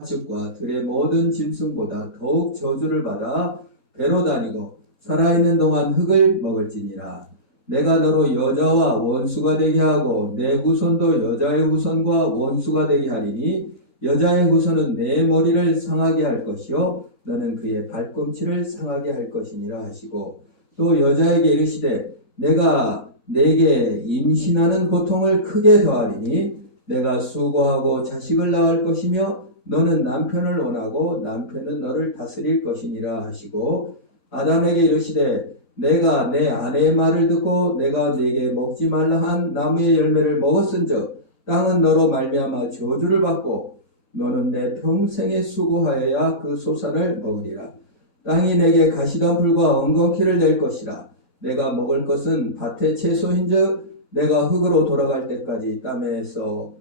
가축과 들의 모든 짐승보다 더욱 저주를 받아 배로 다니고 살아있는 동안 흙을 먹을지니라. 내가 너로 여자와 원수가 되게 하고 내 후손도 여자의 후손과 원수가 되게 하리니 여자의 후손은 내 머리를 상하게 할 것이요 너는 그의 발꿈치를 상하게 할 것이니라 하시고, 또 여자에게 이르시되 내가 내게 임신하는 고통을 크게 더하리니 내가 수고하고 자식을 낳을 것이며 너는 남편을 원하고 남편은 너를 다스릴 것이니라 하시고, 아담에게 이르시되 내가 내 아내의 말을 듣고 내가 네게 먹지 말라 한 나무의 열매를 먹었은즉 땅은 너로 말미암아 저주를 받고 너는 내 평생에 수고하여야 그 소산을 먹으리라. 땅이 내게 가시덤불과 엉겅퀴를 낼 것이라. 내가 먹을 것은 밭의 채소인즉 내가 흙으로 돌아갈 때까지 땀에서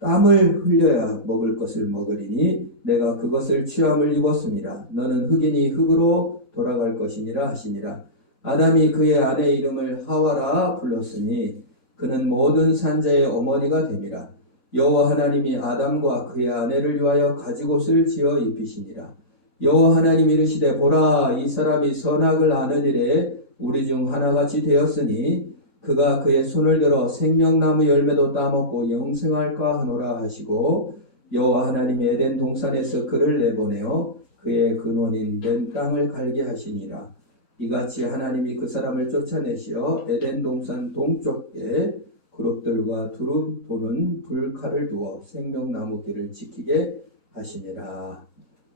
땀을 흘려야 먹을 것을 먹으리니 내가 그것을 취함을 입었습니다. 너는 흙이니 흙으로 돌아갈 것이니라 하시니라. 아담이 그의 아내의 이름을 하와라 불렀으니 그는 모든 산자의 어머니가 됨이라. 여호와 하나님이 아담과 그의 아내를 위하여 가죽옷을 지어 입히시니라. 여호와 하나님이 이르시되 보라, 이 사람이 선악을 아는 일에 우리 중 하나같이 되었으니 그가 그의 손을 들어 생명나무 열매도 따먹고 영생할까 하노라 하시고, 여호와 하나님이 에덴 동산에서 그를 내보내어 그의 근원인 된 땅을 갈게 하시니라. 이같이 하나님이 그 사람을 쫓아내시어 에덴 동산 동쪽에 그룹들과 두루 도는 불칼을 두어 생명나무 길을 지키게 하시니라.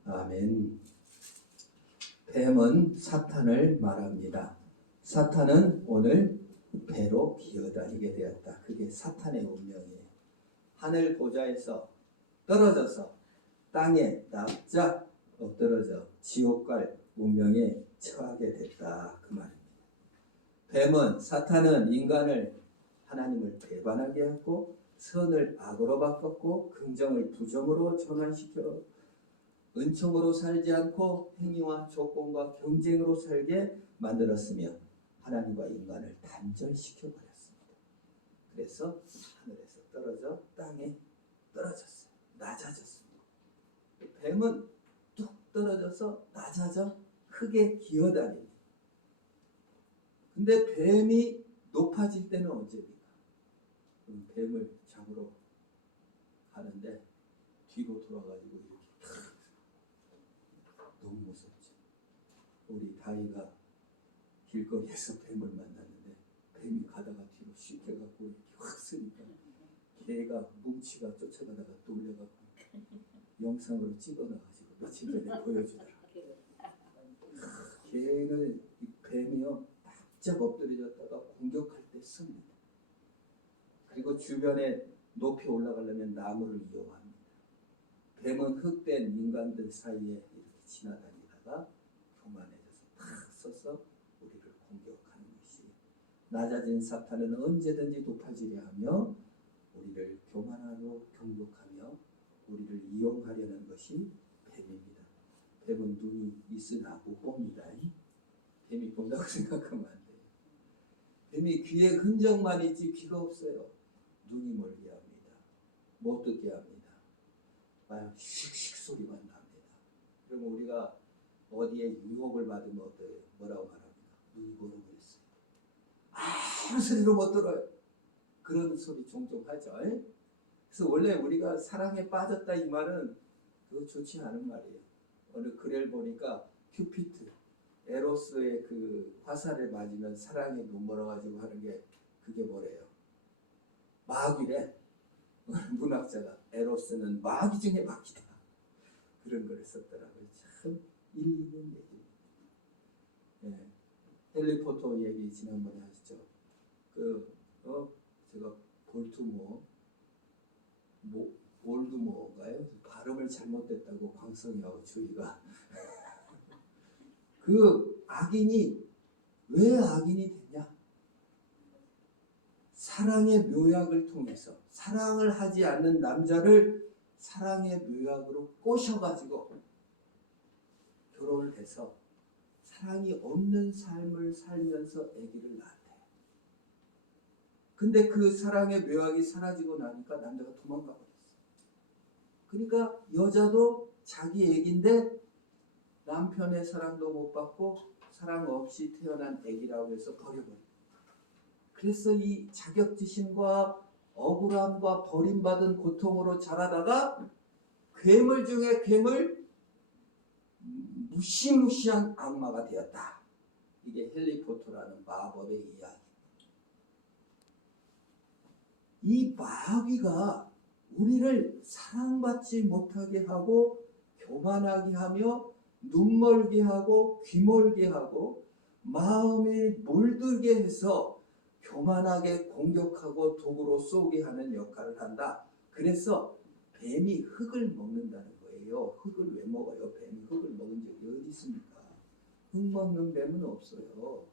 아멘. 뱀은 사탄을 말합니다. 사탄은 오늘 배로 기어다니게 되었다. 그게 사탄의 운명이에요. 하늘 보좌에서 떨어져서 땅에 납작 엎드러져 지옥 갈 운명에 처하게 됐다. 그 말입니다. 뱀은, 사탄은 인간을 하나님을 배반하게 했고 선을 악으로 바꿨고 긍정을 부정으로 전환시켜 은총으로 살지 않고 행위와 조건과 경쟁으로 살게 만들었으며 하나님과 인간을 단절시켜 버렸습니다. 그래서 하늘에서 떨어져 땅에 떨어졌어요. 낮아졌습니다. 뱀은 뚝 떨어져서 낮아져 흙에 기어다닙니다. 근데 뱀이 높아질 때는 언제입니까? 뱀을 잡으러 가는데 뒤로 돌아가지고 이렇게 너무 무섭죠. 우리 다이가 길거리에서 뱀을 만났는데 뱀이 가다가 뒤로 슉 해갖고 이렇게 확 쓰니까 개가 뭉치가 쫓아가다가 놀래갖고 영상으로 찍어놔가지고 며칠 전에 보여주더라고요. 개는 뱀이요 납작 엎드려졌다가 공격할 때 씁니다. 그리고 주변에 높이 올라가려면 나무를 이용합니다. 뱀은 흙된 인간들 사이에 이렇게 지나다니다가 교만해져서 탁 서서 우리를 공격하는 것이, 낮아진 사탄은 언제든지 높아지려 하며 우리를 교만하고 경욕하며 우리를 이용하려는 것이 뱀입니다. 뱀은 눈이 있으나 못 봅니다. 뱀이 본다고 생각하면 안 돼요. 뱀이 귀에 흔적만 있지 귀가 없어요. 눈이 멀게 합니다. 못 듣게 합니다. 막 씩씩 소리만 납니다. 그러면 우리가 어디에 유혹을 받으면 어때요? 뭐라고 말합니까? 눈이 멀어버렸어요. 아무 소리도 못 들어요. 그런 소리 종종 하죠. 그래서 원래 우리가 사랑에 빠졌다 이 말은 그거 좋지 않은 말이에요. 어느 글을 보니까 큐피트, 에로스의 그 화살을 맞으면 사랑에 눈멀어가지고 하는 게 그게 뭐래요? 마귀래. 문학자가 에로스는 마귀 중에 마귀다. 그런 걸 썼더라고요. 참 일리 있는 얘기입니다. 네. 해리포터 얘기 지난번에 하셨죠. 제가 볼드모어인가요? 발음을 잘못됐다고 광성이하고 주희가 그 악인이 왜 악인이 됐냐? 사랑의 묘약을 통해서 사랑을 하지 않는 남자를 사랑의 묘약으로 꼬셔가지고 결혼을 해서 사랑이 없는 삶을 살면서 아기를 낳았대요. 근데 그 사랑의 묘약이 사라지고 나니까 남자가 도망가 버렸어요. 그러니까 여자도 자기 애기인데 남편의 사랑도 못 받고 사랑 없이 태어난 애기라고 해서 버려버려. 그래서 이 자격지심과 억울함과 버림받은 고통으로 자라다가 괴물 중에 괴물, 무시무시한 악마가 되었다. 이게 해리포터라는 마법의 이야기. 이 마귀가 우리를 사랑받지 못하게 하고 교만하게 하며 눈멀게 하고 귀멀게 하고 마음이 물들게 해서 교만하게 공격하고 독으로 쏘게 하는 역할을 한다. 그래서 뱀이 흙을 먹는다는 거예요. 흙을 왜 먹어요? 뱀이 흙을 먹은 적이 어디 있습니까? 흙 먹는 뱀은 없어요.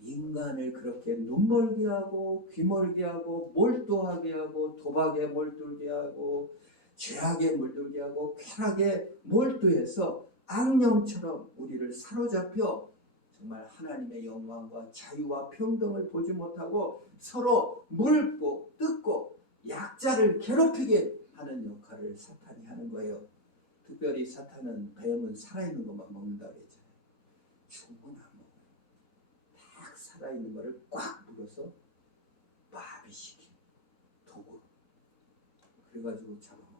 인간을 그렇게 눈멀게 하고 귀멀게 하고 몰두하게 하고 도박에 몰두게 하고 죄악에 물들게 하고 쾌락에 몰두해서 악령처럼 우리를 사로잡혀 정말 하나님의 영광과 자유와 평등을 보지 못하고 서로 물고 뜯고 약자를 괴롭히게 하는 역할을 사탄이 하는 거예요. 특별히 사탄은 뱀은 살아있는 것만 먹는다고 했잖아요. 죽은 건 안 먹어요. 딱 살아있는 거를 꽉 물어서 마비시킨 도구. 그래가지고 잡아먹어요.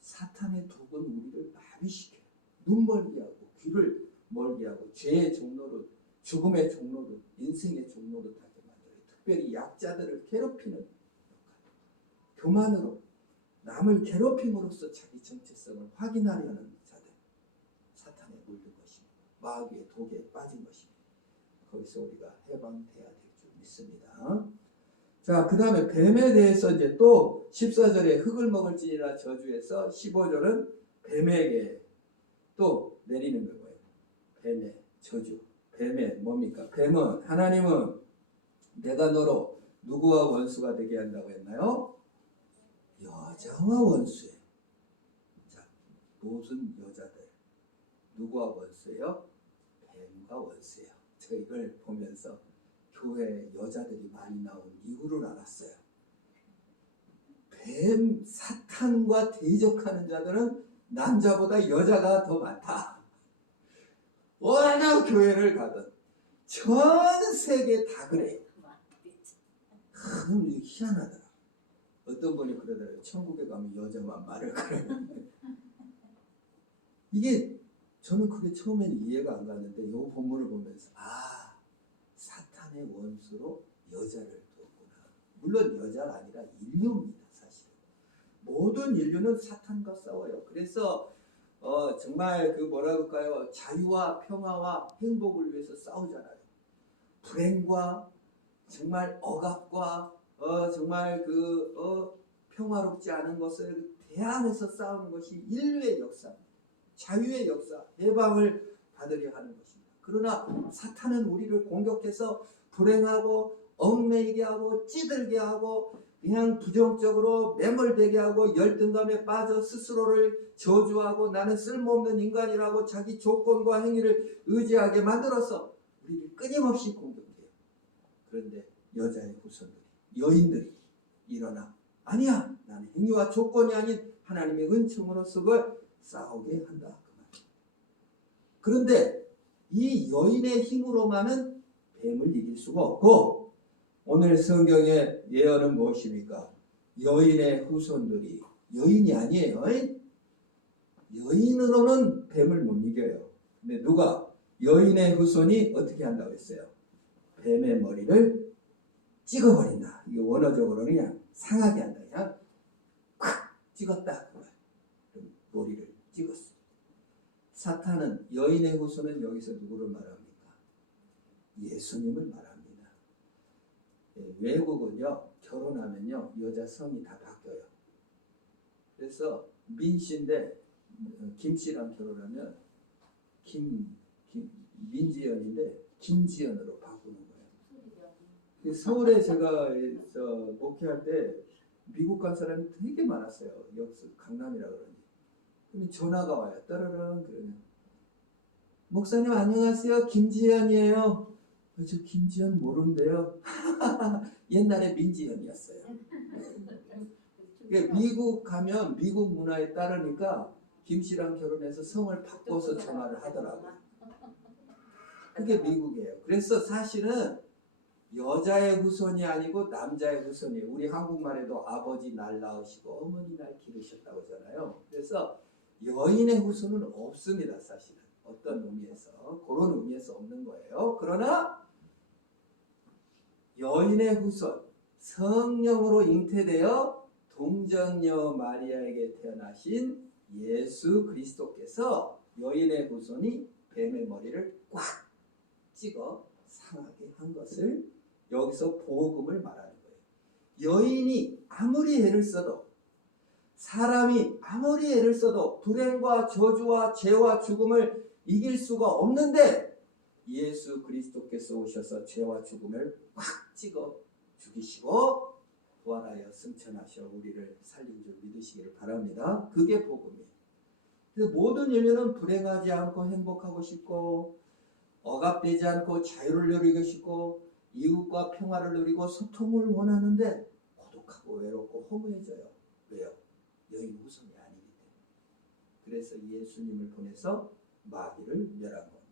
사탄의 독은 우리를 마비시켜요. 눈 멀게 하고 귀를 멀게 하고 죄의 종로로 죽음의 종로로 인생의 종로로 타게 만들어요. 특별히 약자들을 괴롭히는 역할. 교만으로 남을 괴롭힘으로써 자기 정체성을 확인하려는 자들. 사탄에 물든 것입니다. 마귀의 독에 빠진 것입니다. 거기서 우리가 해방돼야 될 줄 믿습니다. 자, 그 다음에 뱀에 대해서 이제 또 14절에 흙을 먹을지니라 저주해서 15절은 뱀에게 또 내리는 거예요. 뱀의 저주. 뱀의 뭡니까? 뱀은 하나님은 내가 너로 누구와 원수가 되게 한다고 했나요? 여자와 원수예요. 자, 무슨 여자들? 누구와 원수예요? 뱀과 원수예요. 제가 이걸 보면서 교회에 여자들이 많이 나온 이유를 알았어요. 뱀, 사탄과 대적하는 자들은 남자보다 여자가 더 많다. 어느 교회를 가든 전 세계 다 그래요. 참 희한하더라. 어떤 분이 그러더라고요. 천국에 가면 여자만 말을 그러는데 이게 저는 그게 처음에는 이해가 안 갔는데 이 본문을 보면서 사탄의 원수로 여자를 뒀구나. 물론 여자가 아니라 인류입니다. 사실 모든 인류는 사탄과 싸워요. 그래서 정말 그 뭐라 그럴까요? 자유와 평화와 행복을 위해서 싸우잖아요. 불행과 정말 억압과 정말 평화롭지 않은 것을 대항해서 싸우는 것이 인류의 역사입니다. 자유의 역사, 해방을 받으려 하는 것입니다. 그러나 사탄은 우리를 공격해서 불행하고 얽매이게 하고 찌들게 하고 그냥 부정적으로 매몰되게 하고 열등감에 빠져 스스로를 저주하고 나는 쓸모없는 인간이라고 자기 조건과 행위를 의지하게 만들어서 우리를 끊임없이 공격해요. 그런데 여자의 후손들이, 여인들이 일어나 아니야, 나는 행위와 조건이 아닌 하나님의 은총으로서 싸우게 한다. 그런데 이 여인의 힘으로만은 뱀을 이길 수가 없고 오늘 성경의 예언은 무엇입니까? 여인의 후손들이 여인이 아니에요. 여인으로는 뱀을 못 이겨요. 근데 누가? 여인의 후손이 어떻게 한다고 했어요? 뱀의 머리를 찍어버린다. 이게 원어적으로는 그냥 상하게 한다. 그냥 콱 찍었다. 머리를 찍었어. 사탄은 여인의 후손은 여기서 누구를 말합니까? 예수님을 말합니다. 외국은요 결혼하면요 여자 성이 다 바뀌어요. 그래서 민씨인데 김씨랑 결혼하면 민지연인데 김지연으로 바꾸는 거예요. 서울에 제가 목회할 때 미국 간 사람이 되게 많았어요. 강남이라 그러니. 그럼 전화가 와요. 따르릉 그러면 목사님 안녕하세요. 김지연이에요. 저 김지연 모르는데요. 옛날에 민지연이었어요. 이게 미국 가면 미국 문화에 따르니까 김 씨랑 결혼해서 성을 바꿔서 전화를 하더라고요. 그게 미국이에요. 그래서 사실은 여자의 후손이 아니고 남자의 후손이에요. 우리 한국말에도 아버지 날 낳으시고 어머니 날 기르셨다고 하잖아요. 그래서 여인의 후손은 없습니다. 사실은 어떤 의미에서 그런 의미에서 없는 거예요. 그러나 여인의 후손 성령으로 잉태되어 동정녀 마리아에게 태어나신 예수 그리스도께서 여인의 후손이 뱀의 머리를 꽉 찍어 상하게 한 것을 여기서 복음을 말하는 거예요. 여인이 아무리 애를 써도 사람이 아무리 애를 써도 불행과 저주와 죄와 죽음을 이길 수가 없는데 예수 그리스도께서 오셔서 죄와 죽음을 꽉 찍어 죽이시고 부활하여 승천하셔 우리를 살린 줄 믿으시기를 바랍니다. 그게 복음이에요. 그래서 모든 인류는 불행하지 않고 행복하고 싶고 억압되지 않고 자유를 누리고 싶고 이웃과 평화를 누리고 소통을 원하는데 고독하고 외롭고 허무해져요. 왜요? 여인 후손이 아니기 때문에. 그래서 예수님을 보내서 마귀를 멸한 겁니다.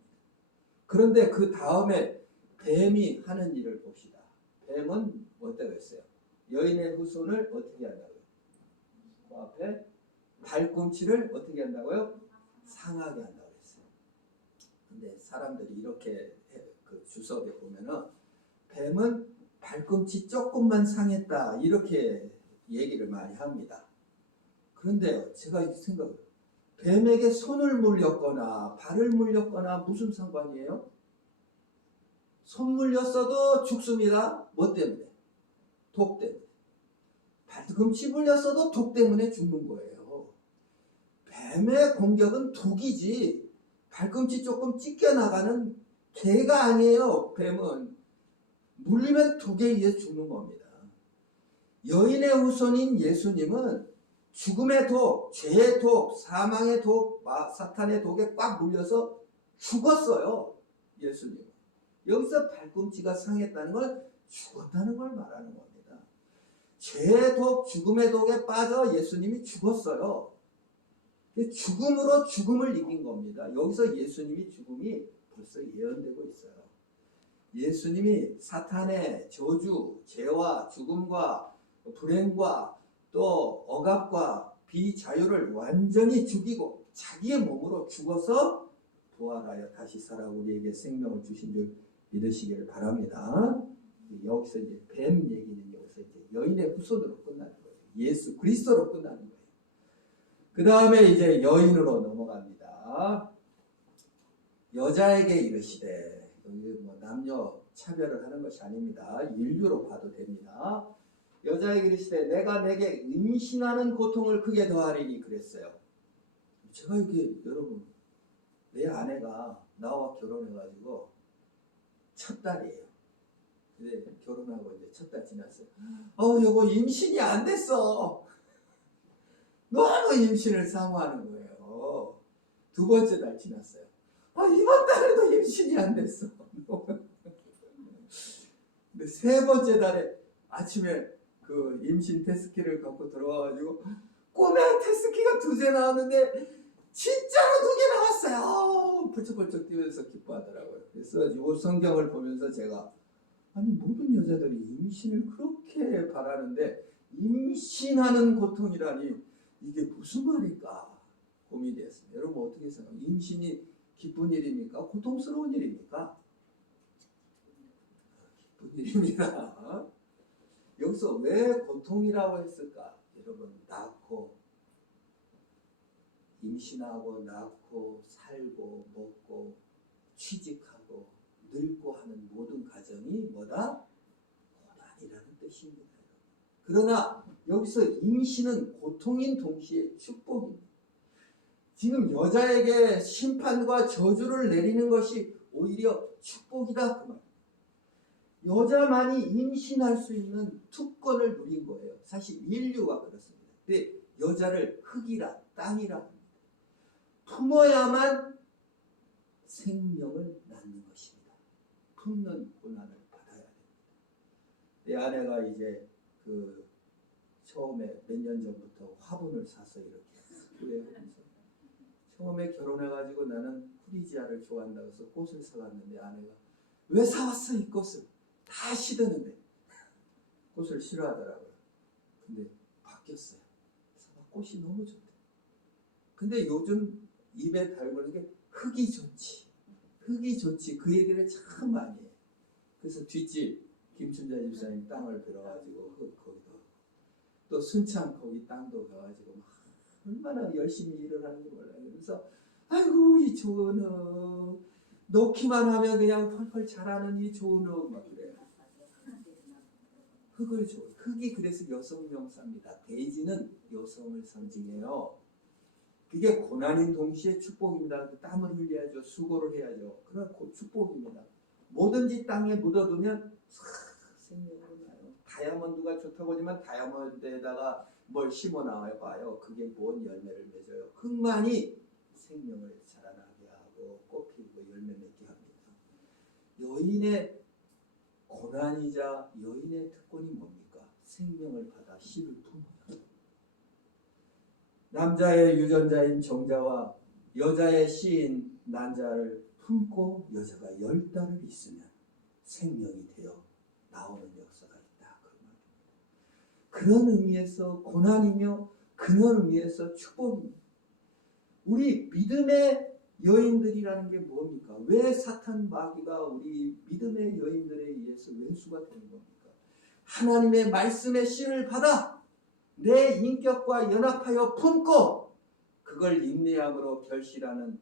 그런데 그 다음에 뱀이 하는 일을 봅시다. 뱀은 어떻게 했어요? 여인의 후손을 어떻게 한다고요? 그 앞에 발꿈치를 어떻게 한다고요? 상하게 한다고 했어요. 근데 사람들이 이렇게 그 주석에 보면은 뱀은 발꿈치 조금만 상했다 이렇게 얘기를 많이 합니다. 그런데요, 제가 생각해요. 뱀에게 손을 물렸거나 발을 물렸거나 무슨 상관이에요? 손 물렸어도 죽습니다. 뭐 때문에? 독 때문에. 발꿈치 물렸어도 독 때문에 죽는 거예요. 뱀의 공격은 독이지 발꿈치 조금 찢겨나가는 개가 아니에요. 뱀은 물리면 독에 의해 죽는 겁니다. 여인의 후손인 예수님은 죽음의 독, 죄의 독, 사망의 독, 사탄의 독에 꽉 물려서 죽었어요. 예수님은. 여기서 발꿈치가 상했다는 걸 죽었다는 걸 말하는 겁니다. 죄의 독, 죽음의 독에 빠져 예수님이 죽었어요. 죽음으로 죽음을 이긴 겁니다. 여기서 예수님이 죽음이 벌써 예언되고 있어요. 예수님이 사탄의 저주, 죄와 죽음과 불행과 또 억압과 비자유를 완전히 죽이고 자기의 몸으로 죽어서 부활하여 다시 살아 우리에게 생명을 주신 줄 믿으시기를 바랍니다. 여기서 이제 뱀 얘기는 여기서 이제 여인의 후손으로 끝나는 거예요. 예수 그리스도로 끝나는 거예요. 그 다음에 이제 여인으로 넘어갑니다. 여자에게 이르시되, 여기 뭐 남녀 차별을 하는 것이 아닙니다. 인류로 봐도 됩니다. 여자에게 이르시되 내가 내게 임신하는 고통을 크게 더하리니 그랬어요. 제가 이게 여러분 내 아내가 나와 결혼해가지고 첫 딸이에요. 근데 결혼하고 이제 첫 달 지났어요. 여보 임신이 안 됐어. 너무 임신을 사모하는 거예요. 두 번째 달 지났어요. 이번 달에도 임신이 안 됐어. 근데 세 번째 달에 아침에 그 임신 테스트키를 갖고 들어와가지고 꿈에 테스트키가 2개 나왔는데 진짜로 2개 나왔어요. 벌쩍벌쩍 뛰면서 기뻐하더라고요. 그래서 이 성경을 보면서 제가 모든 여자들이 임신을 그렇게 바라는데 임신하는 고통이라니 이게 무슨 말일까 고민이 됐습니다. 여러분 어떻게 생각해요? 임신이 기쁜 일입니까? 고통스러운 일입니까? 기쁜 일입니다. 여기서 왜 고통이라고 했을까? 여러분 낳고 임신하고 낳고 살고 먹고 취직하고 늙고 하는 모든 과정이 뭐다? 고난이라는 뜻입니다. 그러나 여기서 임신은 고통인 동시에 축복입니다. 지금 여자에게 심판과 저주를 내리는 것이 오히려 축복이다 그 말. 여자만이 임신할 수 있는 특권을 누린 거예요. 사실 인류가 그렇습니다. 근데 여자를 흙이라 땅이라 합니다. 품어야만 생명을 낳는 것입니다. 품는 고난을 받아야 됩니다. 내 아내가 이제 처음에 몇 년 전부터 화분을 사서 이렇게 후회하면서 처음에 결혼해가지고 나는 프리지아를 좋아한다고 해서 꽃을 사갔는데 아내가 왜 사왔어 이 꽃을 다 시드는데 꽃을 싫어하더라고요. 근데 바뀌었어요. 꽃이 너무 좋대. 근데 요즘 입에 달고는 게 흙이 좋지. 흙이 좋지. 그 얘기를 참 많이 해. 그래서 뒷집 김춘자 집사님 땅을 들어가지고 흙 거기도 하고 또 순창 거기 땅도 가가지고 막 얼마나 열심히 일을 하는지 몰라요. 그래서 아이고 이 좋은 흙 놓기만 하면 그냥 펄펄 자라는 이 좋은 흙 막 그래요. 흙을 줘. 흙이 그래서 여성 명사입니다. 대지는 여성을 상징해요. 그게 고난인 동시에 축복입니다. 땀을 흘려야죠. 수고를 해야죠. 그러나 곧 축복입니다. 뭐든지 땅에 묻어두면 생명으로 나요. 다이아몬드가 좋다고 하지만 다이아몬드에다가 뭘 심어 나와요. 봐요. 그게 뭔 열매를 맺어요. 흙만이 생명을 자라나게 하고 꽃 피우고 열매 맺게 합니다. 여인의 고난이자 여인의 특권이 뭡니까? 생명을 받아 씨를 품어요. 남자의 유전자인 정자와 여자의 씨인 난자를 품고 여자가 10달을 있으면 생명이 되어 나오는 역사가 있다. 그런 의미에서 고난이며 그런 의미에서 축복입니다. 우리 믿음의 여인들이라는 게 뭡니까? 왜 사탄 마귀가 우리 믿음의 여인들에 의해서 왼수가 되는 겁니까? 하나님의 말씀의 씨를 받아 내 인격과 연합하여 품고 그걸 인내함으로 결실하는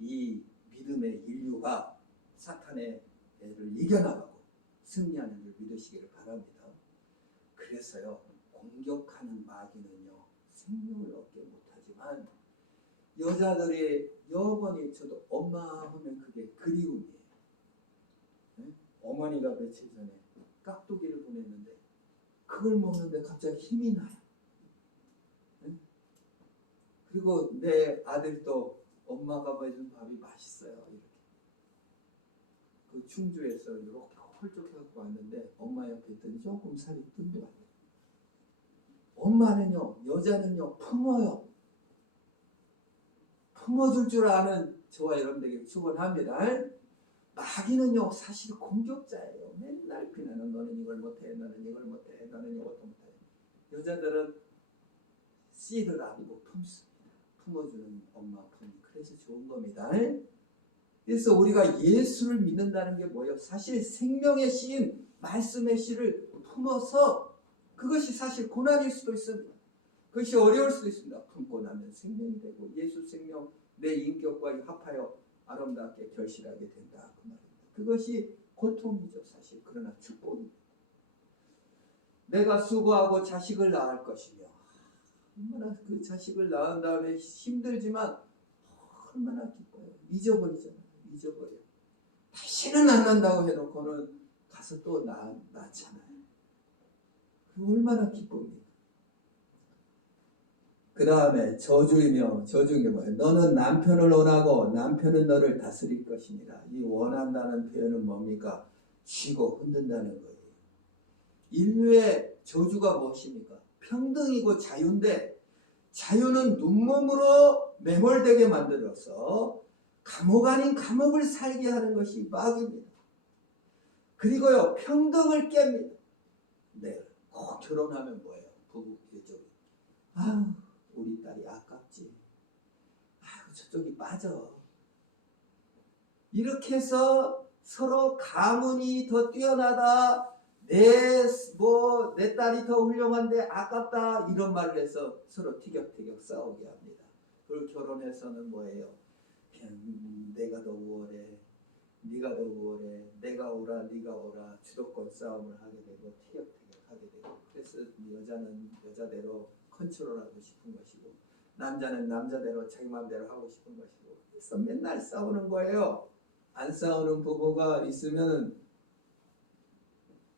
이 믿음의 인류가 사탄의 애를 이겨나가고 승리하는 줄 믿으시기를 바랍니다. 그래서요, 공격하는 마귀는요 생명을 얻게 못하지만 여자들이 여번이 저도 엄마 하면 그게 그리움이에요. 네? 어머니가 며칠 전에 깍두기를 보냈는데 그걸 먹는데 갑자기 힘이 나요. 네? 그리고 내 아들도 엄마가 해준 밥이 맛있어요. 이렇게. 그 충주에서 이렇게 홀쭉해갖고 왔는데 엄마 옆에 있더니 조금 살이 뜬 것 같아요. 엄마는요, 여자는요, 품어요. 품어줄 줄 아는 저와 여러분들에게 축원합니다. 마귀는요 사실 공격자예요. 맨날 비난은 너는 이걸 못해, 너는 이걸 못해, 너는 이것도 못해. 여자들은 씨를 안고 품습니다. 품어주는 엄마 품이 그래서 좋은 겁니다. 그래서 우리가 예수를 믿는다는 게 뭐예요? 사실 생명의 씨인 말씀의 씨를 품어서 그것이 사실 고난일 수도 있습니다. 그것이 어려울 수도 있습니다. 품고 나면 생명이 되고 예수 생명 내 인격과 합하여 아름답게 결실하게 된다. 그 말입니다. 그것이 고통이죠 사실. 그러나 축복입니다. 내가 수고하고 자식을 낳을 것이며 얼마나 그 자식을 낳은 다음에 힘들지만 얼마나 기뻐요. 잊어버리잖아요. 잊어버려요. 다시는 안 난다고 해놓고는 가서 또 낳잖아요. 그 얼마나 기쁩니까? 그 다음에 저주이며 저주인 게 뭐예요? 너는 남편을 원하고 남편은 너를 다스릴 것이니라. 이 원한다는 표현은 뭡니까? 쥐고 흔든다는 거예요. 인류의 저주가 무엇입니까? 평등이고 자유인데 자유는 눈몸으로 매몰되게 만들어서 감옥 아닌 감옥을 살게 하는 것이 마귀입니다. 그리고요 평등을 깹니다. 네, 꼭 결혼하면 뭐예요? 부부 요즘 아우 우리 딸이 아깝지. 아유 저쪽이 빠져. 이렇게 해서 서로 가문이 더 뛰어나다. 내 딸이 더 훌륭한데 아깝다. 이런 말을 해서 서로 티격태격 싸우게 합니다. 그리고 결혼해서는 뭐예요? 그냥 내가 더 우월해. 네가 더 우월해. 내가 오라 네가 오라. 주도권 싸움을 하게 되고 티격태격 하게 되고 그래서 여자는 여자대로 컨트롤하고 싶은 것이고 남자는 남자대로 자기 마음대로 하고 싶은 것이고 그래서 맨날 싸우는 거예요. 안 싸우는 부부가 있으면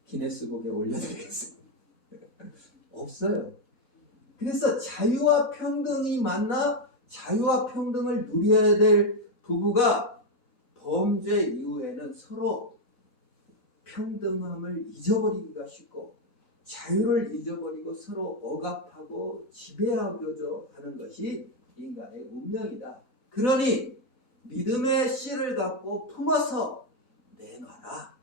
기네스북에 올려드리겠습니다. 없어요. 그래서 자유와 평등이 만나 자유와 평등을 누려야 될 부부가 범죄 이후에는 서로 평등함을 잊어버리기가 쉽고 자유를 잊어버리고 서로 억압하고 지배하고자 하는 것이 인간의 운명이다. 그러니 믿음의 씨를 갖고 품어서 내놔라.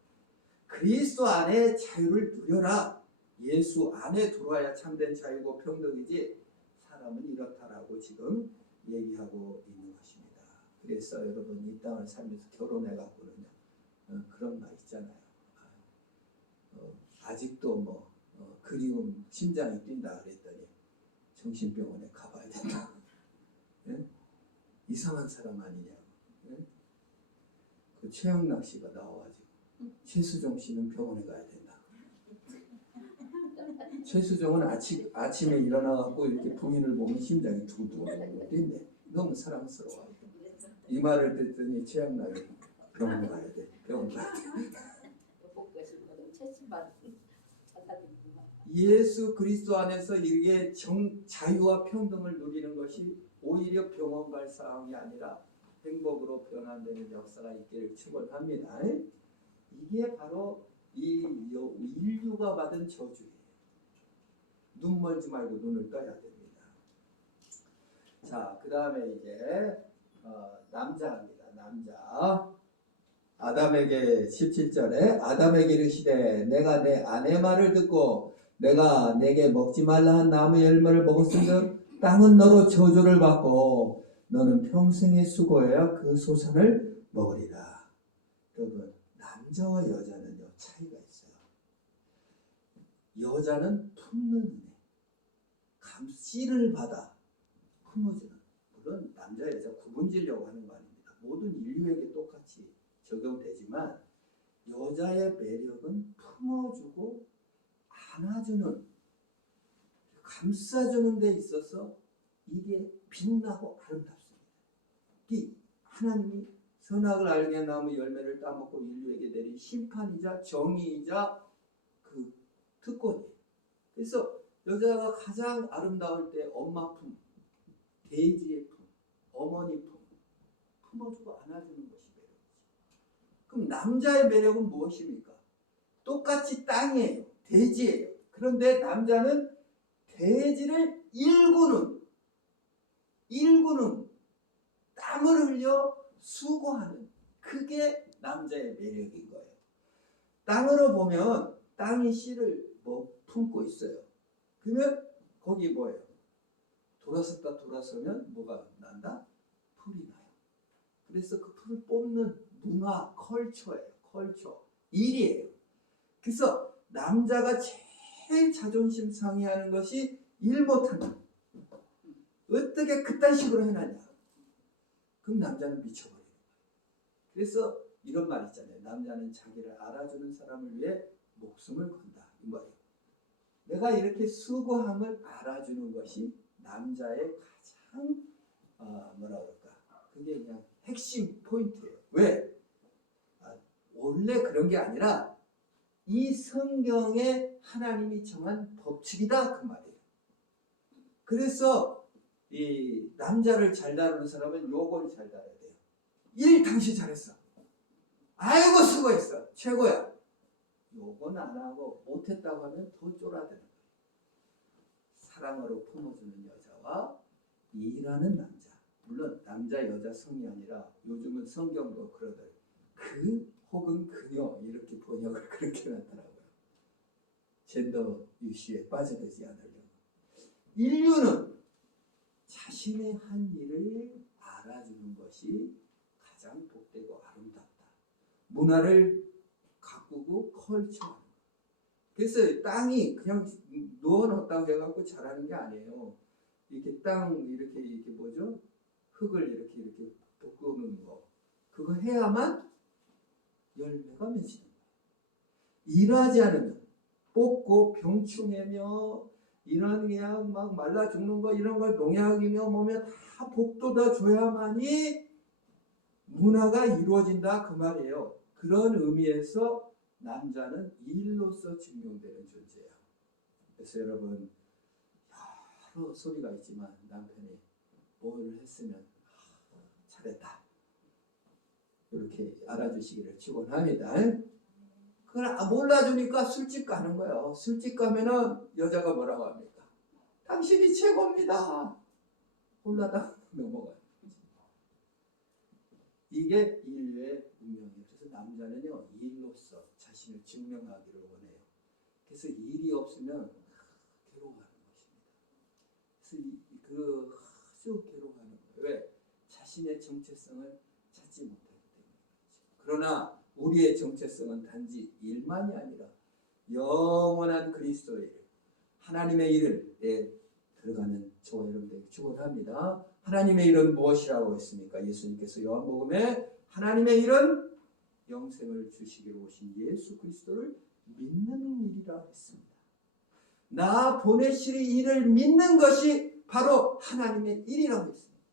그리스도 안에 자유를 누려라. 예수 안에 들어와야 참된 자유고 평등이지 사람은 이렇다라고 지금 얘기하고 있는 것입니다. 그래서 여러분 이 땅을 살면서 결혼해갖고는요 그런 말 있잖아요. 아직도 뭐 그리움 심장이 뛴다 그랬더니 정신병원에 가봐야 된다. 예? 이상한 사람 아니냐고. 예? 그 최양락 씨가 나와가지고 최수종 씨는 병원에 가야 된다. 최수종은 아침에 일어나갖고 이렇게 부인을 보면 심장이 두근두근 뛴대. 너무 사랑스러워. 이 말을 듣더니 최양락이 병원 가야 돼. 병원 가야 돼. 예수 그리스도 안에서 이게 자유와 평등을 누리는 것이 오히려 병원 갈 상황이 아니라 행복으로 변환되는 역사가 있기를 축원합니다. 이게 바로 이 인류가 받은 저주예요. 눈 멀지 말고 눈을 떠야 됩니다. 자, 그 다음에 이제 남자입니다. 남자. 아담에게 17절에 아담에게 이르시되 내가 내 아내 말을 듣고 내가 내게 먹지 말라 한 나무 열매를 먹었은즉 땅은 너로 저주를 받고 너는 평생의 수고하여 그 소산을 먹으리라. 여러분 남자와 여자는요 차이가 있어요. 여자는 품는 은혜, 씨를 받아 품어주는, 물론 남자 여자 구분지려고 하는 거 아닙니다. 모든 인류에게 똑같이 적용되지만 여자의 매력은 품어주고 안아주는, 감싸주는 데 있어서 이게 빛나고 아름답습니다. 이 하나님이 선악을 알게 한 나무 열매를 따먹고 인류에게 내린 심판이자 정의이자 그 특권이에요. 그래서 여자가 가장 아름다울 때 엄마 품, 돼지의 품, 어머니 품, 품어주고 안아주는 것이 매력이지. 그럼 남자의 매력은 무엇입니까? 똑같이 땅이에요. 돼지예요. 그런데 남자는 돼지를 일구는 땀을 흘려 수고하는, 그게 남자의 매력인 거예요. 땅으로 보면 땅이 씨를 품고 있어요. 그러면 거기 뭐예요? 돌아섰다 돌아서면 뭐가 난다? 풀이 나요. 그래서 그 풀을 뽑는 문화, 컬처예요. 컬처, 일이에요. 그래서 남자가 제일 자존심 상해하는 것이 일 못하는, 어떻게 그딴 식으로 해놨냐. 그럼 남자는 미쳐버려요. 그래서 이런 말 있잖아요. 남자는 자기를 알아주는 사람을 위해 목숨을 건다. 이 말이에요. 내가 이렇게 수고함을 알아주는 것이 남자의 가장 뭐라 그럴까, 그게 그냥 핵심 포인트예요. 왜? 원래 그런 게 아니라 이 성경에 하나님이 정한 법칙이다 그 말이에요. 그래서 이 남자를 잘 다루는 사람은 요걸 잘 다뤄야 돼요. 일 당신 잘했어. 아이고 수고했어. 최고야. 요건 안 하고 못했다고 하면 더 쫄아드는 거예요. 사랑으로 품어주는 여자와 일하는 남자. 물론 남자 여자 성이 아니라 요즘은 성경도 그러더라고요. 그 혹은 그녀 이렇게 번역을 그렇게 하더라고요. 젠더 이슈에 빠져들지 않으려고. 인류는 자신의 한 일을 알아주는 것이 가장 복되고 아름답다. 문화를 가꾸고 컬처하는 것. 그래서 땅이 그냥 누워놓았다고 해갖고 자라는 게 아니에요. 이렇게 땅 이렇게 뭐죠? 흙을 이렇게 볶는 거. 그거 해야만 열매가 맺히는 거예요. 일하지 않으면 뽑고 병충해며 이런 그냥 막 말라 죽는 거 이런 걸 농약이며 뭐며 다 복돋아 줘야만이 문화가 이루어진다 그 말이에요. 그런 의미에서 남자는 일로서 증명되는 존재예요. 그래서 여러분 여러 소리가 있지만 남편이 뭘 했으면 잘했다 이렇게 알아주시기를 축원합니다. 그걸 몰라주니까 술집 가는 거예요. 술집 가면은 여자가 뭐라고 합니까? 당신이 최고입니다. 홀라당 넘어가요. 이게 인류의 운명이에요. 그래서 남자는요, 일로서 자신을 증명하기를 원해요. 그래서 일이 없으면 괴로워하는 것입니다. 그래서 아주 괴로워하는 거예요. 왜? 자신의 정체성을 찾지 못하기 때문이죠. 그러나 우리의 정체성은 단지 일만이 아니라 영원한 그리스도의 일, 하나님의 일을 들어가는 저와 여러분들에게 축원합니다. 하나님의 일은 무엇이라고 했습니까? 예수님께서 요한복음에 하나님의 일은 영생을 주시기로 오신 예수 그리스도를 믿는 일이라 했습니다. 나 보내실 이를 믿는 것이 바로 하나님의 일이라고 했습니다.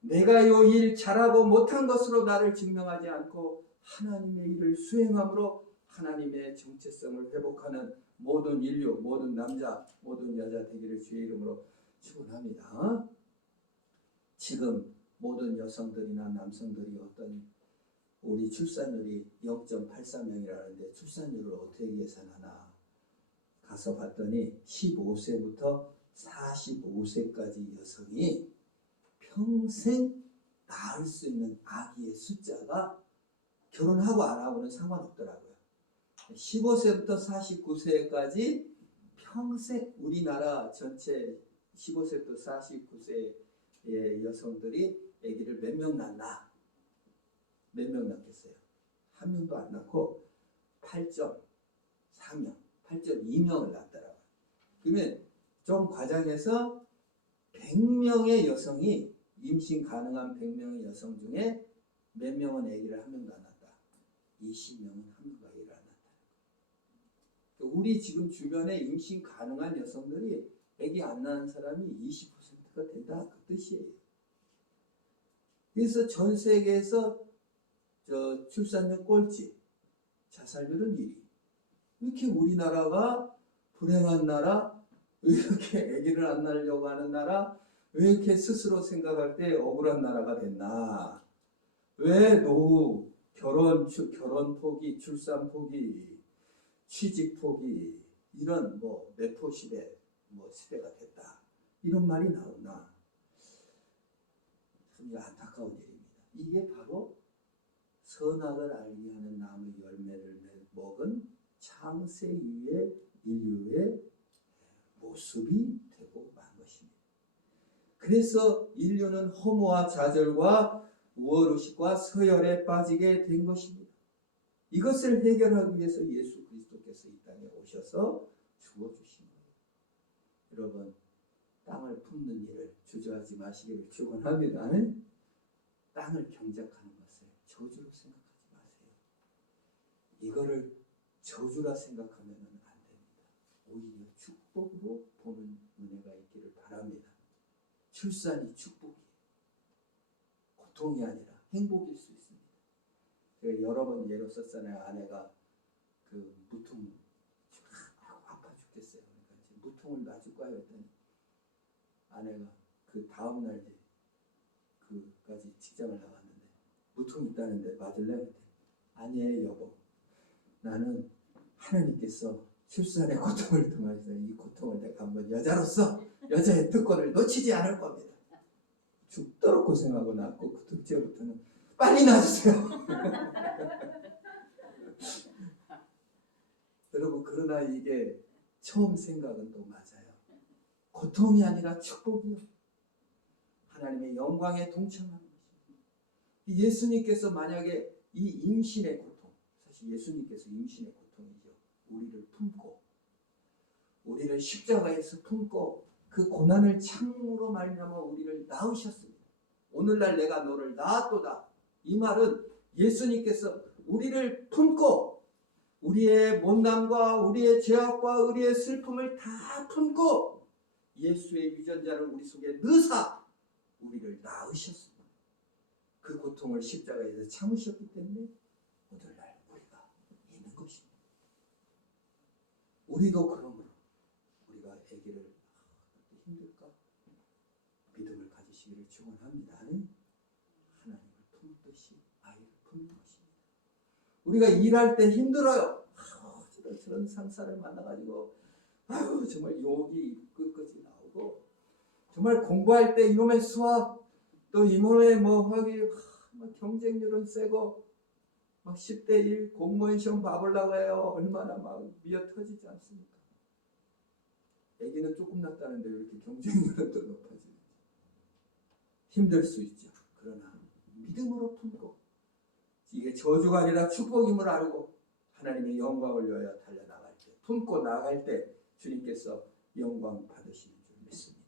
내가 요 일 잘하고 못한 것으로 나를 증명하지 않고 하나님의 일을 수행함으로 하나님의 정체성을 회복하는 모든 인류, 모든 남자, 모든 여자 되기를 주의 이름으로 축원합니다. 지금 모든 여성들이나 남성들이 어떤 우리 출산율이 0.84명이라는데 출산율을 어떻게 계산하나 가서 봤더니 15세부터 45세까지 여성이 평생 낳을 수 있는 아기의 숫자가 결혼하고 안 하고는 상관없더라고요. 15세부터 49세까지 평생 우리나라 전체 15세부터 49세의 여성들이 아기를 몇 명 낳나? 몇 명 낳겠어요? 한 명도 안 낳고 8.4명, 8.2명을 낳더라고요. 그러면 좀 과장해서 100명의 여성이 임신 가능한 100명의 여성 중에 몇 명은 아기를 한 명도 안 낳았다. 20명은 한 명도 아기를 안 낳았다. 우리 지금 주변에 임신 가능한 여성들이 아기 안 낳은 사람이 20%가 된다 그 뜻이에요. 그래서 전 세계에서 출산율 꼴찌, 자살률은 1위. 왜 이렇게 우리나라가 불행한 나라, 왜 이렇게 아기를 안 낳으려고 하는 나라, 왜 이렇게 스스로 생각할 때 억울한 나라가 됐나? 왜 노후, 결혼 포기, 출산 포기, 취직 포기, 이런 내포 시대, 시대가 됐다. 이런 말이 나오나? 참 안타까운 일입니다. 이게 바로 선악을 알게 하는 나무의 열매를 먹은 창세 이후의 인류의 모습이 되고 만 것입니다. 그래서 인류는 허무와 좌절과 우월의식과 서열에 빠지게 된 것입니다. 이것을 해결하기 위해서 예수 그리스도께서 이 땅에 오셔서 죽어주신 거예요. 여러분, 땅을 품는 일을 주저하지 마시기를 축원합니다. 땅을 경작하는 것을 저주로 생각하지 마세요. 이거를 저주라 생각하면 안 됩니다. 오히려 축복으로 보는 은혜가 있기를 바랍니다. 출산이 축복이에요. 고통이 아니라 행복일 수 있습니다. 제가 여러 번 예로 썼잖아요. 아내가 그 무통 아파 죽겠어요. 그러니까 무통을 놔줄까요? 했더니 아내가 그 다음 날 그까지 직장을 나갔는데 무통이 있다는데 맞을래? 했더니 아니에요 여보. 나는 하나님께서 출산의 고통을 통해서 이 고통을 내가 한번 여자의 특권을 놓치지 않을 겁니다. 죽도록 고생하고 낳고 그 둘째부터는 빨리 낳으세요. 여러분, 그러나 이게 처음 생각은 또 맞아요. 고통이 아니라 축복이요. 하나님의 영광에 동참하는 것입니다. 예수님께서 만약에 이 임신의 고통, 사실 예수님께서 임신의 고통이죠. 우리를 품고, 우리를 십자가에서 품고 그 고난을 참으로 말미암아 우리를 낳으셨습니다. 오늘날 내가 너를 낳았도다. 이 말은 예수님께서 우리를 품고 우리의 못남과 우리의 죄악과 우리의 슬픔을 다 품고 예수의 유전자를 우리 속에 넣으사 우리를 낳으셨습니다. 그 고통을 십자가에서 참으셨기 때문에 오늘날 우리가 있는 것입니다. 우리도 그러므로 우리가 아기를 힘들까? 믿음을 가지시기를 축원합니다. 하나님을 품듯이 아이를 품는 것입니다. 우리가 일할 때 힘들어요. 저런 상사를 만나가지고 아유 정말 욕이 끝까지 나오고 정말 공부할 때 이놈의 수학 또 이놈의 뭐 하기 경쟁률은 세고 막 10대 1 공무원 시험 봐보려고 해요. 얼마나 막 미어 터지지 않습니까? 애기는 조금 낫다는데 왜 이렇게 경쟁률은 더 높아지는지 힘들 수 있죠. 그러나 믿음으로 품고 이게 저주가 아니라 축복임을 알고 하나님의 영광을 위하여 달려나갈 때 품고 나갈 때 주님께서 영광 받으시는 줄 믿습니다.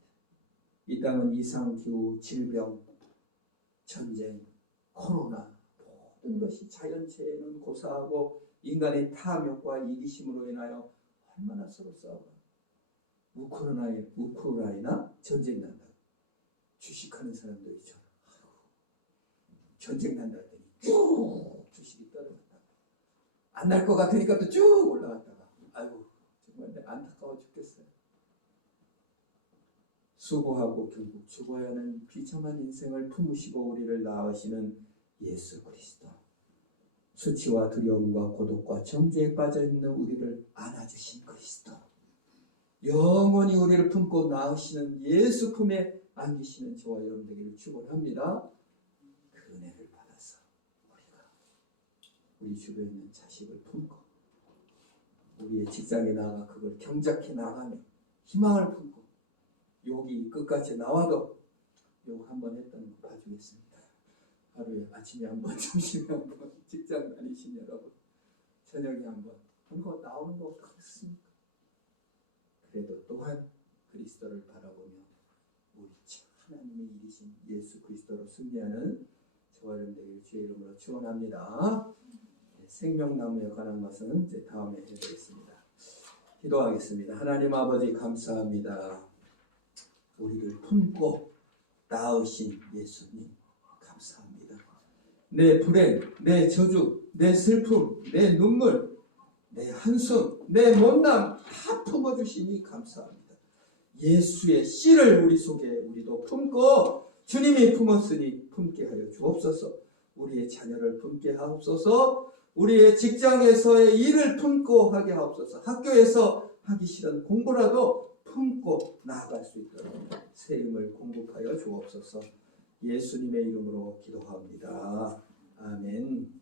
이 땅은 이상기후, 질병, 전쟁, 코로나 모든 것이 자연재해는 고사하고 인간의 탐욕과 이기심으로 인하여 얼마나 서로 싸우고 우크라이나 전쟁 난다. 주식하는 사람들이 전쟁 난다 했더니 쭉 주식이 떨어졌다가 안 날 것 같으니까 또 쭉 올라갔다가 아이고 정말 안타까워 죽겠어요. 수고하고 결국 죽어야 하는 비참한 인생을 품으시고 우리를 낳으시는 예수 그리스도, 수치와 두려움과 고독과 정죄에 빠져있는 우리를 안아주신 그리스도, 영원히 우리를 품고 낳으시는 예수 품에 안기시는 저와 여러분 되기를 축원합니다. 그 은혜를 받아서 우리가 우리 주변에 있는 자식을 품고 우리의 직장에 나가 그걸 경작해 나가며 희망을 품고 욕이 끝까지 나와도 욕 한번 했다는 거 봐주겠습니다. 하루에 아침에 한번, 점심에 한번, 직장 다니신 여러분, 저녁에 한번 그거 나오는 거 어떻습니까? 그래도 또한 그리스도를 바라보며 우리 하나님의 일이신 예수 그리스도로 승리하는 저와 여러분들 주의 이름으로 축원합니다. 생명나무에 관한 것은 이제 다음에 해드리겠습니다. 기도하겠습니다. 하나님 아버지 감사합니다. 우리를 품고 낳으신 예수님 감사합니다. 내 불행, 내 저주, 내 슬픔, 내 눈물, 내 한숨, 내 못남 다 품어주시니 감사합니다. 예수의 씨를 우리 속에 우리도 품고 주님이 품었으니 품게 하여 주옵소서. 우리의 자녀를 품게 하옵소서. 우리의 직장에서의 일을 품고 하게 하옵소서. 학교에서 하기 싫은 공부라도 품고 나아갈 수 있도록 새 힘을 공급하여 주옵소서. 예수님의 이름으로 기도합니다. 아멘.